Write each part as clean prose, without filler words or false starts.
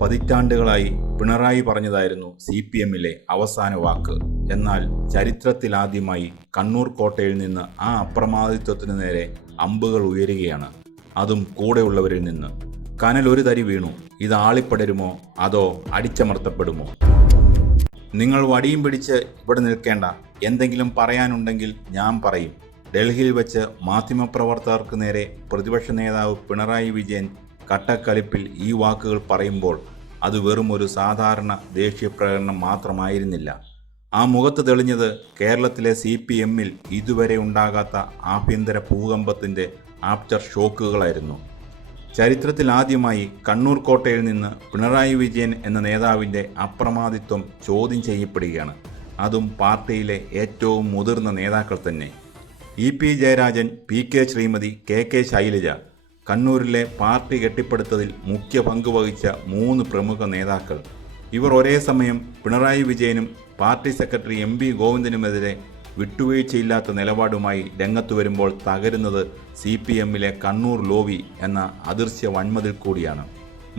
പതിറ്റാണ്ടുകളായി പിണറായി പറഞ്ഞതായിരുന്നു CPM-ലെ അവസാന വാക്ക്. എന്നാൽ ചരിത്രത്തിലാദ്യമായി കണ്ണൂർ കോട്ടയിൽ നിന്ന് ആ അപ്രമാദിത്വത്തിനു നേരെ അമ്പുകൾ ഉയരുകയാണ്. അതും കൂടെയുള്ളവരിൽ നിന്ന്. കനൽ ഒരു തരി വീണു. ഇത് ആളിപ്പടരുമോ അതോ അടിച്ചമർത്തപ്പെടുമോ? നിങ്ങൾ വടിയും പിടിച്ച് ഇവിടെ നിൽക്കേണ്ട. എന്തെങ്കിലും പറയാനുണ്ടെങ്കിൽ ഞാൻ പറയും. ഡൽഹിയിൽ വെച്ച് മാധ്യമപ്രവർത്തകർക്ക് നേരെ പ്രതിപക്ഷ നേതാവ് പിണറായി വിജയൻ കട്ടക്കലിപ്പിൽ ഈ വാക്കുകൾ പറയുമ്പോൾ അത് വെറും ഒരു സാധാരണ ദേശീയ പ്രകടനം മാത്രമായിരുന്നില്ല. ആ മുഖത്ത് തെളിഞ്ഞത് കേരളത്തിലെ CPM-ൽ ഇതുവരെ ഉണ്ടാകാത്ത ആഭ്യന്തര ഭൂകമ്പത്തിൻ്റെ ആഫ്റ്റർ ഷോക്കുകളായിരുന്നു. ചരിത്രത്തിൽ ആദ്യമായി കണ്ണൂർ കോട്ടയിൽ നിന്ന് പിണറായി വിജയൻ എന്ന നേതാവിൻ്റെ അപ്രമാദിത്വം ചോദ്യം ചെയ്യപ്പെടുകയാണ്. അതും പാർട്ടിയിലെ ഏറ്റവും മുതിർന്ന നേതാക്കൾ തന്നെ. EP Jayarajan, PK Shrimati, KK Shailaja. കണ്ണൂരിലെ പാർട്ടി കെട്ടിപ്പടുത്തതിൽ മുഖ്യ പങ്കുവഹിച്ച 3 പ്രമുഖ നേതാക്കൾ. ഇവർ ഒരേ സമയം പിണറായി വിജയനും പാർട്ടി സെക്രട്ടറി MV ഗോവിന്ദനുമെതിരെ വിട്ടുവീഴ്ചയില്ലാത്ത നിലപാടുമായി രംഗത്തു വരുമ്പോൾ തകരുന്നത് CPM-ലെ കണ്ണൂർ ലോബി എന്ന അദൃശ്യ വൻമതിൽ കൂടിയാണ്.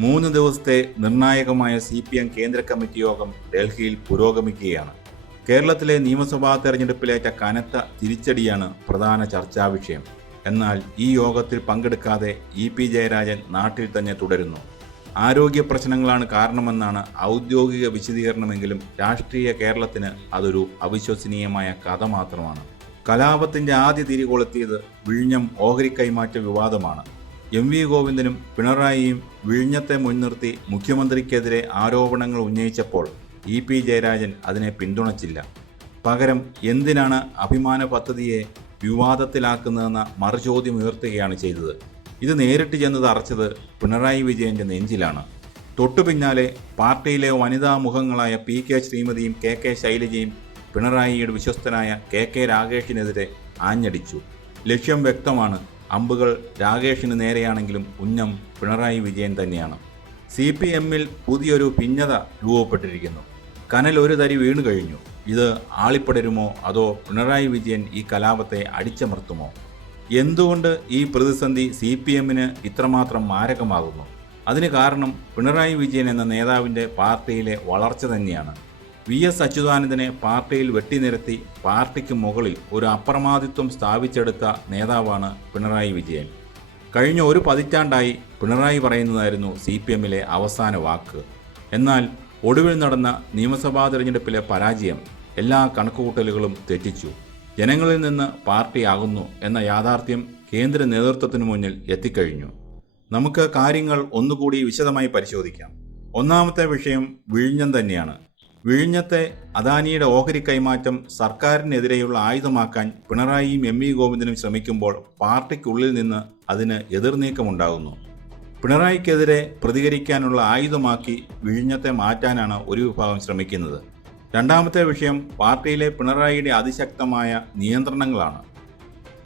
3 ദിവസത്തെ നിർണായകമായ CPM കേന്ദ്ര കമ്മിറ്റി യോഗം ഡൽഹിയിൽ പുരോഗമിക്കുകയാണ്. കേരളത്തിലെ നിയമസഭാ തെരഞ്ഞെടുപ്പിലേറ്റ കനത്ത തിരിച്ചടിയാണ് പ്രധാന ചർച്ചാ വിഷയം. എന്നാൽ ഈ യോഗത്തിൽ പങ്കെടുക്കാതെ EP ജയരാജൻ നാട്ടിൽ തന്നെ തുടരുന്നു. ആരോഗ്യ പ്രശ്നങ്ങളാണ് കാരണമെന്നാണ് ഔദ്യോഗിക വിശദീകരണമെങ്കിലും രാഷ്ട്രീയ കേരളത്തിന് അതൊരു അവിശ്വസനീയമായ കഥ മാത്രമാണ്. കലാപത്തിൻ്റെ ആദ്യ തിരികൊളുത്തിയത് വിഴിഞ്ഞം ഓഹരി കൈമാറ്റ വിവാദമാണ്. MV ഗോവിന്ദനും പിണറായിയും വിഴിഞ്ഞത്തെ മുൻനിർത്തി മുഖ്യമന്ത്രിക്കെതിരെ ആരോപണങ്ങൾ ഉന്നയിച്ചപ്പോൾ EP ജയരാജൻ അതിനെ പിന്തുണച്ചില്ല. പകരം എന്തിനാണ് അഭിമാന പദ്ധതിയെ വിവാദത്തിലാക്കുന്നതെന്ന മറുചോദ്യം ഉയർത്തുകയാണ് ചെയ്തത്. ഇത് നേരിട്ട് ചെന്നത് അറച്ചത് പിണറായി വിജയൻ്റെ നെഞ്ചിലാണ്. തൊട്ടു പിന്നാലെ പാർട്ടിയിലെ വനിതാ മുഖങ്ങളായ PK ശ്രീമതിയും KK ശൈലജയും പിണറായിയുടെ വിശ്വസ്തനായ KK രാഗേഷിനെതിരെ ആഞ്ഞടിച്ചു. ലക്ഷ്യം വ്യക്തമാണ്. അമ്പുകൾ രാഗേഷിന് നേരെയാണെങ്കിലും ഉന്നം പിണറായി വിജയൻ തന്നെയാണ്. CPM-ൽ പുതിയൊരു ഭിന്നത രൂപപ്പെട്ടിരിക്കുന്നു. കനൽ ഒരു തരി വീണു കഴിഞ്ഞു. ഇത് ആളിപ്പടരുമോ അതോ പിണറായി വിജയൻ ഈ കലാപത്തെ അടിച്ചമർത്തുമോ? എന്തുകൊണ്ട് ഈ പ്രതിസന്ധി CPM-ന് ഇത്രമാത്രം മാരകമാകുന്നു? അതിന് കാരണം പിണറായി വിജയൻ എന്ന നേതാവിൻ്റെ പാർട്ടിയിലെ വളർച്ച തന്നെയാണ്. VS അച്യുതാനന്ദനെ പാർട്ടിയിൽ വെട്ടിനിരത്തി പാർട്ടിക്ക് മുകളിൽ ഒരു അപ്രമാദിത്വം സ്ഥാപിച്ചെടുത്ത നേതാവാണ് പിണറായി വിജയൻ. കഴിഞ്ഞ ഒരു പതിറ്റാണ്ടായി പിണറായി പറയുന്നതായിരുന്നു CPM-ലെ അവസാന വാക്ക്. എന്നാൽ ഒടുവിൽ നടന്ന നിയമസഭാ തെരഞ്ഞെടുപ്പിലെ പരാജയം എല്ലാ കണക്കുകൂട്ടലുകളും തെറ്റിച്ചു. ജനങ്ങളിൽ നിന്ന് പാർട്ടി അകന്നു എന്ന യാഥാർത്ഥ്യം കേന്ദ്ര നേതൃത്വത്തിനു മുന്നിൽ എത്തിക്കഴിഞ്ഞു. നമുക്ക് കാര്യങ്ങൾ ഒന്നുകൂടി വിശദമായി പരിശോധിക്കാം. ഒന്നാമത്തെ വിഷയം വിഴിഞ്ഞം തന്നെയാണ്. വിഴിഞ്ഞത്തെ അദാനിയുടെ ഓഹരി കൈമാറ്റം സർക്കാരിനെതിരെയുള്ള ആയുധമാക്കാൻ പിണറായിയും MV ഗോവിന്ദനും ശ്രമിക്കുമ്പോൾ പാർട്ടിക്കുള്ളിൽ നിന്ന് അതിന് എതിർനീക്കമുണ്ടാകുന്നു. പിണറായിക്കെതിരെ പ്രതികരിക്കാനുള്ള ആയുധമാക്കി വിഴിഞ്ഞത്തെ മാറ്റാനാണ് ഒരു വിഭാഗം ശ്രമിക്കുന്നത്. രണ്ടാമത്തെ വിഷയം പാർട്ടിയിലെ പിണറായിയുടെ അതിശക്തമായ നിയന്ത്രണങ്ങളാണ്.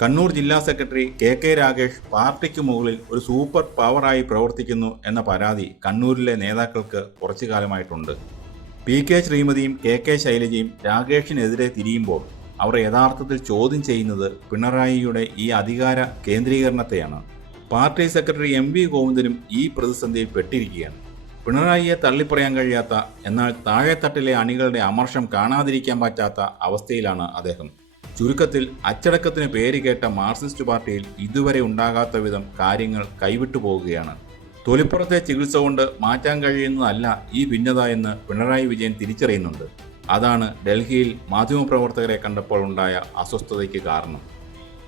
കണ്ണൂർ ജില്ലാ സെക്രട്ടറി KK രാഗേഷ് പാർട്ടിക്ക് മുകളിൽ ഒരു സൂപ്പർ പവറായി പ്രവർത്തിക്കുന്നു എന്ന പരാതി കണ്ണൂരിലെ നേതാക്കൾക്ക് കുറച്ചു കാലമായിട്ടുണ്ട്. PK ശ്രീമതിയും KK ശൈലജയും രാഗേഷിനെതിരെ തിരിയുമ്പോൾ അവർ യഥാർത്ഥത്തിൽ ചോദ്യം ചെയ്യുന്നത് പിണറായിയുടെ ഈ അധികാര കേന്ദ്രീകരണത്തെയാണ്. പാർട്ടി സെക്രട്ടറി MV ഗോവിന്ദനും ഈ പ്രതിസന്ധിയിൽ പെട്ടിരിക്കുകയാണ്. പിണറായിയെ തള്ളിപ്പറയാൻ കഴിയാത്ത, എന്നാൽ താഴെത്തട്ടിലെ അണികളുടെ അമർഷം കാണാതിരിക്കാൻ പറ്റാത്ത അവസ്ഥയിലാണ് അദ്ദേഹം. ചുരുക്കത്തിൽ അച്ചടക്കത്തിന് പേര് കേട്ട മാർക്സിസ്റ്റ് പാർട്ടിയിൽ ഇതുവരെ ഉണ്ടാകാത്ത വിധം കാര്യങ്ങൾ കൈവിട്ടു പോവുകയാണ്. തൊലിപ്പുറത്തെ ചികിത്സ കൊണ്ട് മാറ്റാൻ കഴിയുന്നതല്ല ഈ ഭിന്നത എന്ന് പിണറായി വിജയൻ തിരിച്ചറിയുന്നുണ്ട്. അതാണ് ഡൽഹിയിൽ മാധ്യമപ്രവർത്തകരെ കണ്ടപ്പോൾ ഉണ്ടായ അസ്വസ്ഥതയ്ക്ക് കാരണം.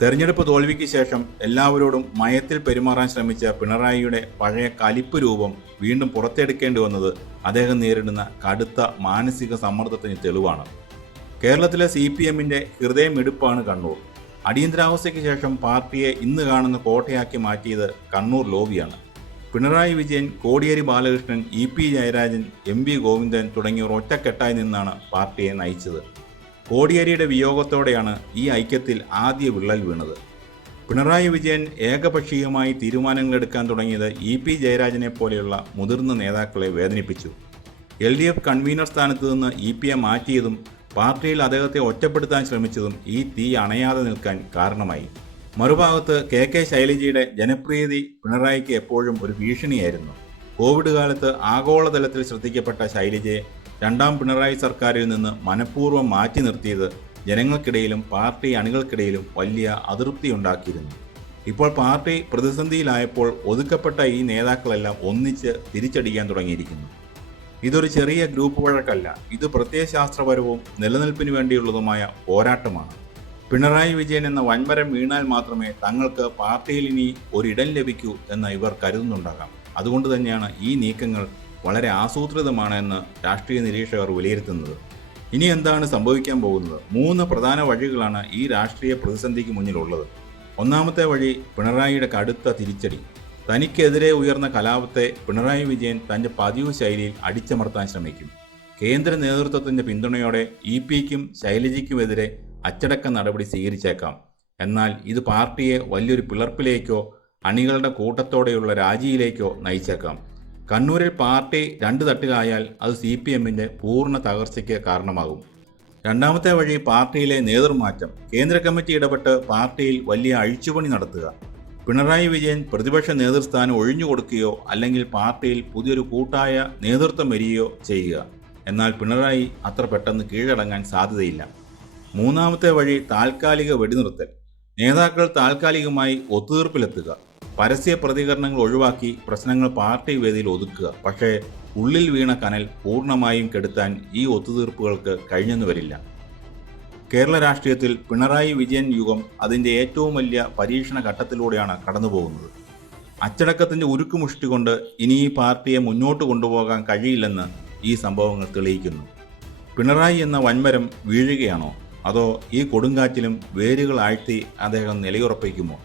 തെരഞ്ഞെടുപ്പ് തോൽവിക്ക് ശേഷം എല്ലാവരോടും മയത്തിൽ പെരുമാറാൻ ശ്രമിച്ച പിണറായിയുടെ പഴയ കലിപ്പ് രൂപം വീണ്ടും പുറത്തെടുക്കേണ്ടി വന്നത് അദ്ദേഹം നേരിടുന്ന കടുത്ത മാനസിക സമ്മർദ്ദത്തിന് തെളിവാണ്. കേരളത്തിലെ CPM-ന്റെ ഹൃദയമിടിപ്പാണ് കണ്ണൂർ. അടിയന്തരാവസ്ഥയ്ക്ക് ശേഷം പാർട്ടിയെ ഇന്ന് കാണുന്ന കോട്ടയാക്കി മാറ്റിയത് കണ്ണൂർ ലോബിയാണ്. പിണറായി വിജയൻ, കോടിയേരി ബാലകൃഷ്ണൻ, EP ജയരാജൻ, MV ഗോവിന്ദൻ തുടങ്ങിയവർ ഒറ്റക്കെട്ടായി നിന്നാണ് പാർട്ടിയെ നയിച്ചത്. കോടിയേരിയുടെ വിയോഗത്തോടെയാണ് ഈ ഐക്യത്തിൽ ആദ്യ വിള്ളൽ വീണത്. പിണറായി വിജയൻ ഏകപക്ഷീയമായി തീരുമാനങ്ങളെടുക്കാൻ തുടങ്ങിയത് EP ജയരാജനെ പോലെയുള്ള മുതിർന്ന നേതാക്കളെ വേദനിപ്പിച്ചു. LDF കൺവീനർ സ്ഥാനത്ത് നിന്ന് EP-യെ മാറ്റിയതും പാർട്ടിയിൽ അദ്ദേഹത്തെ ഒറ്റപ്പെടുത്താൻ ശ്രമിച്ചതും ഈ തീ അണയാതെ നിൽക്കാൻ കാരണമായി. മറുഭാഗത്ത് KK ശൈലജയുടെ ജനപ്രീതി പിണറായിക്ക് എപ്പോഴും ഒരു ഭീഷണിയായിരുന്നു. കോവിഡ് കാലത്ത് ആഗോളതലത്തിൽ ശ്രദ്ധിക്കപ്പെട്ട ശൈലജയെ രണ്ടാം പിണറായി സർക്കാരിൽ നിന്ന് മനഃപൂർവ്വം മാറ്റി നിർത്തിയത് ജനങ്ങൾക്കിടയിലും പാർട്ടി അണികൾക്കിടയിലും വലിയ അതൃപ്തിയുണ്ടാക്കിയിരുന്നു. ഇപ്പോൾ പാർട്ടി പ്രതിസന്ധിയിലായപ്പോൾ ഒതുക്കപ്പെട്ട ഈ നേതാക്കളെല്ലാം ഒന്നിച്ച് തിരിച്ചടിക്കാൻ തുടങ്ങിയിരിക്കുന്നു. ഇതൊരു ചെറിയ ഗ്രൂപ്പ് വഴക്കല്ല, ഇത് പ്രത്യയശാസ്ത്രപരവും നിലനിൽപ്പിന് വേണ്ടിയുള്ളതുമായ പോരാട്ടമാണ്. പിണറായി വിജയൻ എന്ന വൻമരം വീണാൽ മാത്രമേ തങ്ങൾക്ക് പാർട്ടിയിൽ ഇനി ഒരിടം ലഭിക്കൂ എന്ന് ഇവർ കരുതുന്നുണ്ടാകാം. അതുകൊണ്ട് തന്നെയാണ് ഈ നീക്കങ്ങൾ വളരെ ആസൂത്രിതമാണ് എന്ന് രാഷ്ട്രീയ നിരീക്ഷകർ വിലയിരുത്തുന്നത്. ഇനി എന്താണ് സംഭവിക്കാൻ പോകുന്നത്? 3 പ്രധാന വഴികളാണ് ഈ രാഷ്ട്രീയ പ്രതിസന്ധിക്ക് മുന്നിലുള്ളത്. ഒന്നാമത്തെ വഴി പിണറായിയുടെ കടുത്ത തിരിച്ചടി. തനിക്കെതിരെ ഉയർന്ന കലാപത്തെ പിണറായി വിജയൻ തൻ്റെ പതിവ് ശൈലിയിൽ അടിച്ചമർത്താൻ ശ്രമിക്കും. കേന്ദ്ര നേതൃത്വത്തിൻ്റെ പിന്തുണയോടെ ഇപിക്കും ശൈലജയ്ക്കുമെതിരെ അച്ചടക്ക നടപടി സ്വീകരിച്ചേക്കാം. എന്നാൽ ഇത് പാർട്ടിയെ വലിയൊരു പിളർപ്പിലേക്കോ അണികളുടെ കൂട്ടത്തോടെയുള്ള രാജിയിലേക്കോ നയിച്ചേക്കാം. കണ്ണൂരിൽ പാർട്ടി 2 തട്ടിലായാൽ അത് CPMന്റെ പൂർണ്ണ തകർച്ചയ്ക്ക് കാരണമാകും. രണ്ടാമത്തെ വഴി പാർട്ടിയിലെ നേതൃമാറ്റം. കേന്ദ്ര കമ്മിറ്റി ഇടപെട്ട് പാർട്ടിയിൽ വലിയ അഴിച്ചുപണി നടത്തുക. പിണറായി വിജയൻ പ്രതിപക്ഷ നേതൃസ്ഥാനം ഒഴിഞ്ഞുകൊടുക്കുകയോ അല്ലെങ്കിൽ പാർട്ടിയിൽ പുതിയൊരു കൂട്ടായ നേതൃത്വം വരികയോ ചെയ്യുക. എന്നാൽ പിണറായി അത്ര പെട്ടെന്ന് കീഴടങ്ങാൻ സാധ്യതയില്ല. മൂന്നാമത്തെ വഴി താൽക്കാലിക വെടിനിർത്തൽ. നേതാക്കൾ താൽക്കാലികമായി ഒത്തുതീർപ്പിലെത്തുക. പരസ്യ പ്രതികരണങ്ങൾ ഒഴിവാക്കി പ്രശ്നങ്ങൾ പാർട്ടി വേദിയിൽ ഒതുക്കുക. പക്ഷേ ഉള്ളിൽ വീണ കനൽ പൂർണ്ണമായും കെടുത്താൻ ഈ ഒത്തുതീർപ്പുകൾക്ക് കഴിഞ്ഞെന്ന് വരില്ല. കേരള രാഷ്ട്രീയത്തിൽ പിണറായി വിജയൻ യുഗം അതിൻ്റെ ഏറ്റവും വലിയ പരീക്ഷണ ഘട്ടത്തിലൂടെയാണ് കടന്നുപോകുന്നത്. അച്ചടക്കത്തിൻ്റെ ഉരുക്കുമുഷ്ടി കൊണ്ട് ഇനി ഈ പാർട്ടിയെ മുന്നോട്ട് കൊണ്ടുപോകാൻ കഴിയില്ലെന്ന് ഈ സംഭവങ്ങൾ തെളിയിക്കുന്നു. പിണറായി എന്ന വൻമരം വീഴുകയാണോ, അതോ ഈ കൊടുങ്കാറ്റിലും വേരുകൾ ആഴ്ത്തി അദ്ദേഹം നിലയുറപ്പിക്കുമോ?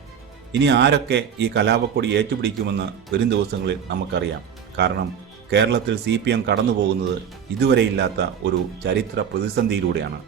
ഇനി ആരൊക്കെ ഈ കലാപക്കൊടി ഏറ്റുപിടിക്കുമെന്ന് വരും ദിവസങ്ങളിൽ നമുക്കറിയാം. കാരണം കേരളത്തിൽ CPM കടന്നു പോകുന്നത് ഇതുവരെയില്ലാത്ത ഒരു ചരിത്ര പ്രതിസന്ധിയിലൂടെയാണ്.